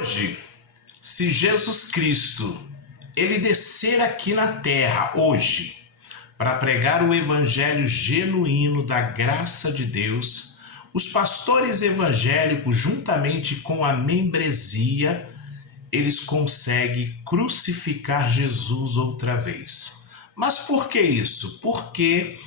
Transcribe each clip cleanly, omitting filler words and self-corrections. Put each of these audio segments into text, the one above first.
Hoje, se Jesus Cristo, ele descer aqui na terra hoje, para pregar o evangelho genuíno da graça de Deus, os pastores evangélicos, juntamente com a membresia, eles conseguem crucificar Jesus outra vez. Mas por que isso? Porque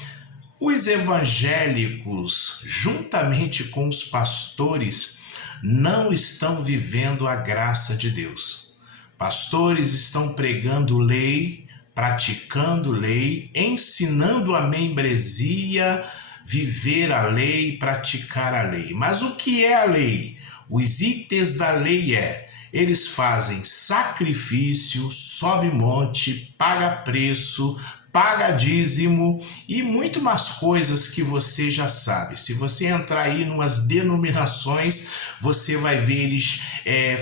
os evangélicos, juntamente com os pastores, não estão vivendo a graça de Deus. Pastores estão pregando lei, praticando lei, ensinando a membresia, viver a lei, praticar a lei. Mas o que é a lei? Os itens da lei eles fazem sacrifício, sobe monte, paga preço, paga dízimo e muito mais coisas que você já sabe. Se você entrar aí numas denominações, você vai ver eles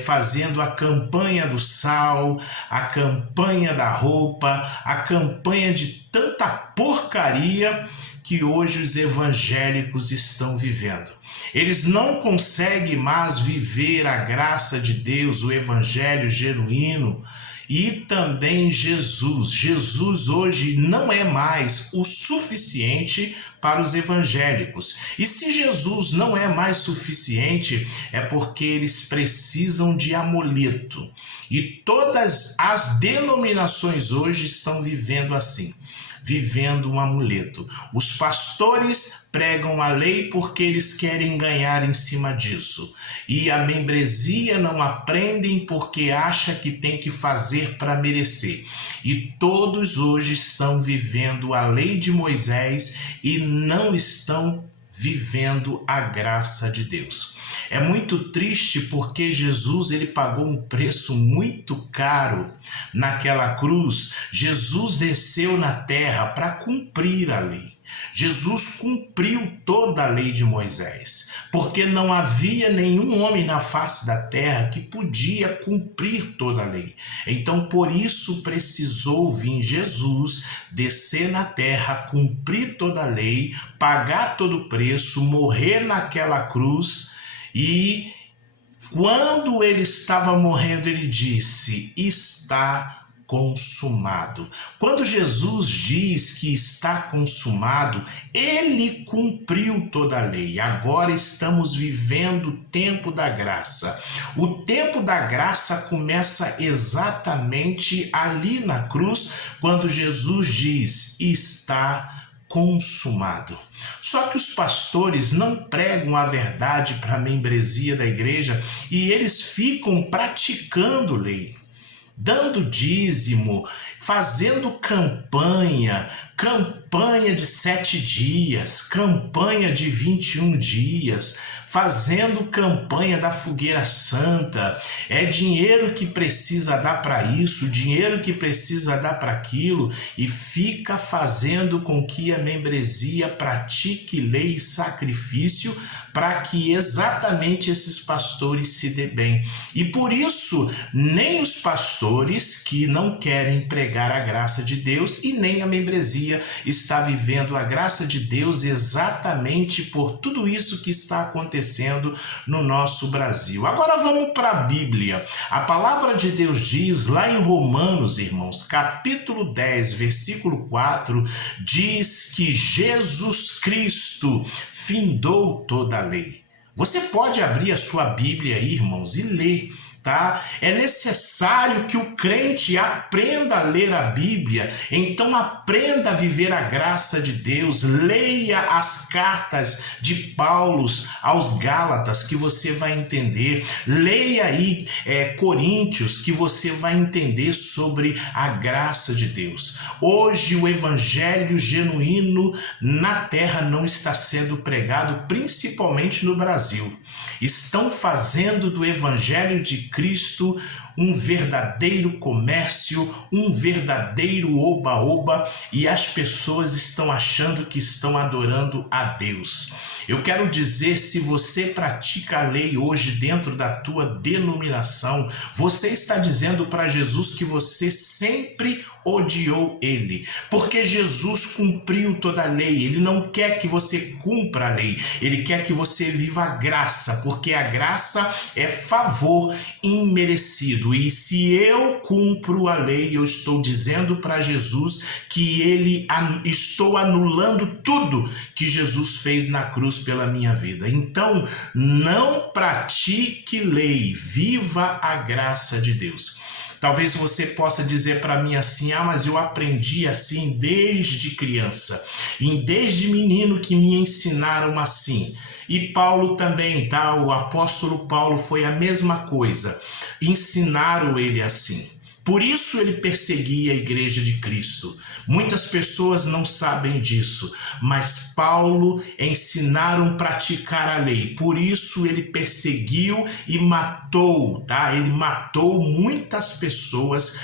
fazendo a campanha do sal, a campanha da roupa, a campanha de tanta porcaria que hoje os evangélicos estão vivendo. Eles não conseguem mais viver a graça de Deus, o evangelho genuíno e também Jesus. Jesus hoje não é mais o suficiente para os evangélicos. E se Jesus não é mais suficiente, é porque eles precisam de amuleto. E todas as denominações hoje estão vivendo assim, vivendo um amuleto. Os pastores pregam a lei porque eles querem ganhar em cima disso. E a membresia não aprendem porque acha que tem que fazer para merecer. E todos hoje estão vivendo a lei de Moisés e não estão vivendo a graça de Deus. É muito triste porque Jesus ele pagou um preço muito caro naquela cruz. Jesus desceu na terra para cumprir a lei. Jesus cumpriu toda a lei de Moisés, porque não havia nenhum homem na face da terra que podia cumprir toda a lei. Então, por isso precisou vir Jesus, descer na terra, cumprir toda a lei, pagar todo o preço, morrer naquela cruz. E quando ele estava morrendo, ele disse: está consumado. Quando Jesus diz que está consumado, ele cumpriu toda a lei. Agora estamos vivendo o tempo da graça. O tempo da graça começa exatamente ali na cruz, quando Jesus diz: está consumado. Só que os pastores não pregam a verdade para a membresia da igreja e eles ficam praticando lei, dando dízimo, fazendo campanha de 7 dias, campanha de 21 dias, fazendo campanha da fogueira santa. É dinheiro que precisa dar para isso, dinheiro que precisa dar para aquilo, e fica fazendo com que a membresia pratique lei e sacrifício para que exatamente esses pastores se dê bem. E por isso, nem os pastores que não querem pregar a graça de Deus e nem a membresia está vivendo a graça de Deus exatamente por tudo isso que está acontecendo no nosso Brasil. Agora vamos para a Bíblia. A palavra de Deus diz lá em Romanos, irmãos, capítulo 10, versículo 4, diz que Jesus Cristo findou toda a lei. Você pode abrir a sua Bíblia aí, irmãos, e ler. Tá? É necessário que o crente aprenda a ler a Bíblia, então aprenda a viver a graça de Deus, leia as cartas de Paulo aos Gálatas que você vai entender, leia aí Coríntios que você vai entender sobre a graça de Deus. Hoje o evangelho genuíno na terra não está sendo pregado, principalmente no Brasil. Estão fazendo do evangelho de Cristo um verdadeiro comércio, um verdadeiro oba-oba, e as pessoas estão achando que estão adorando a Deus. Eu quero dizer, se você pratica a lei hoje dentro da tua denominação, você está dizendo para Jesus que você sempre odiou ele, porque Jesus cumpriu toda a lei. Ele não quer que você cumpra a lei, ele quer que você viva a graça, porque a graça é favor imerecido. E se eu cumpro a lei, eu estou dizendo para Jesus que estou anulando tudo que Jesus fez na cruz pela minha vida. Então, não pratique lei, viva a graça de Deus. Talvez você possa dizer para mim assim: mas eu aprendi assim desde criança, e desde menino que me ensinaram assim. E Paulo também, tá? O apóstolo Paulo foi a mesma coisa, ensinaram ele assim. Por isso ele perseguia a igreja de Cristo. Muitas pessoas não sabem disso, mas Paulo ensinaram a praticar a lei. Por isso ele perseguiu e matou, tá? Ele matou muitas pessoas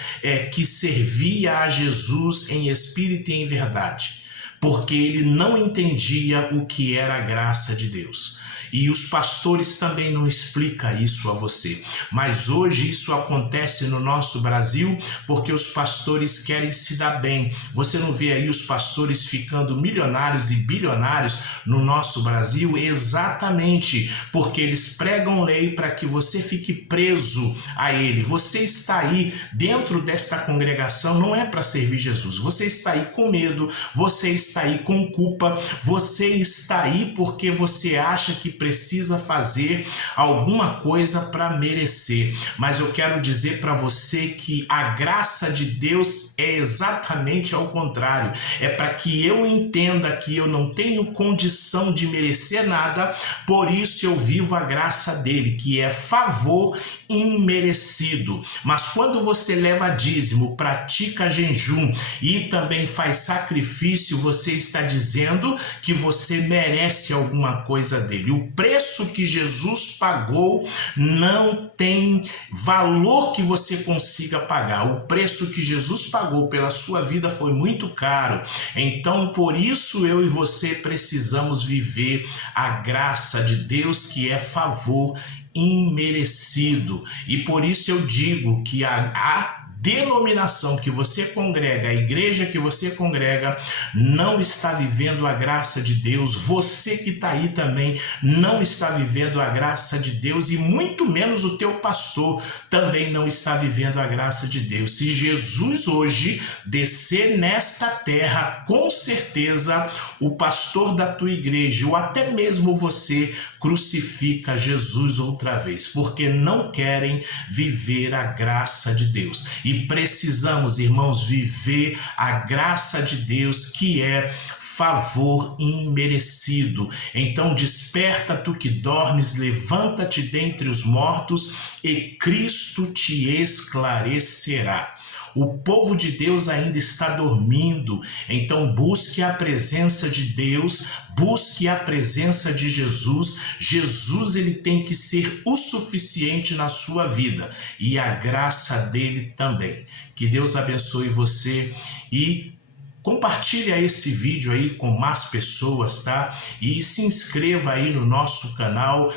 que serviam a Jesus em espírito e em verdade, porque ele não entendia o que era a graça de Deus. E os pastores também não explicam isso a você. Mas hoje isso acontece no nosso Brasil porque os pastores querem se dar bem. Você não vê aí os pastores ficando milionários e bilionários no nosso Brasil? Exatamente porque eles pregam lei para que você fique preso a ele. Você está aí dentro desta congregação não é para servir Jesus. Você está aí com medo, você está aí com culpa, você está aí porque você acha que precisa fazer alguma coisa para merecer. Mas eu quero dizer para você que a graça de Deus é exatamente ao contrário. É para que eu entenda que eu não tenho condição de merecer nada, por isso eu vivo a graça dele, que é favor imerecido. Mas quando você leva dízimo, pratica jejum e também faz sacrifício, você está dizendo que você merece alguma coisa dele. O preço que Jesus pagou não tem valor que você consiga pagar. O preço que Jesus pagou pela sua vida foi muito caro. Então, por isso eu e você precisamos viver a graça de Deus, que é favor imerecido. E por isso eu digo que a denominação que você congrega, a igreja que você congrega, não está vivendo a graça de Deus. Você que está aí também não está vivendo a graça de Deus, e muito menos o teu pastor também não está vivendo a graça de Deus. Se Jesus hoje descer nesta terra, com certeza o pastor da tua igreja ou até mesmo você crucifica Jesus outra vez, porque não querem viver a graça de Deus. E precisamos, irmãos, viver a graça de Deus, que é favor imerecido. Então desperta tu que dormes, levanta-te dentre os mortos e Cristo te esclarecerá. O povo de Deus ainda está dormindo, então busque a presença de Deus, busque a presença de Jesus. Jesus, ele tem que ser o suficiente na sua vida e a graça dele também. Que Deus abençoe você e compartilha esse vídeo aí com mais pessoas, tá? E se inscreva aí no nosso canal,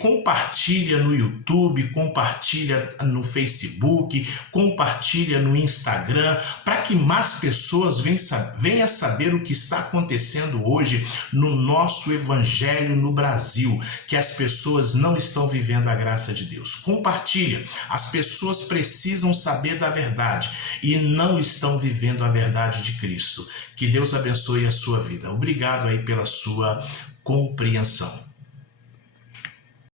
compartilha no YouTube, compartilha no Facebook, compartilha no Instagram, para que mais pessoas venham saber o que está acontecendo hoje no nosso evangelho no Brasil, que as pessoas não estão vivendo a graça de Deus. Compartilha, as pessoas precisam saber da verdade e não estão vivendo a verdade de Cristo. Que Deus abençoe a sua vida. Obrigado aí pela sua compreensão.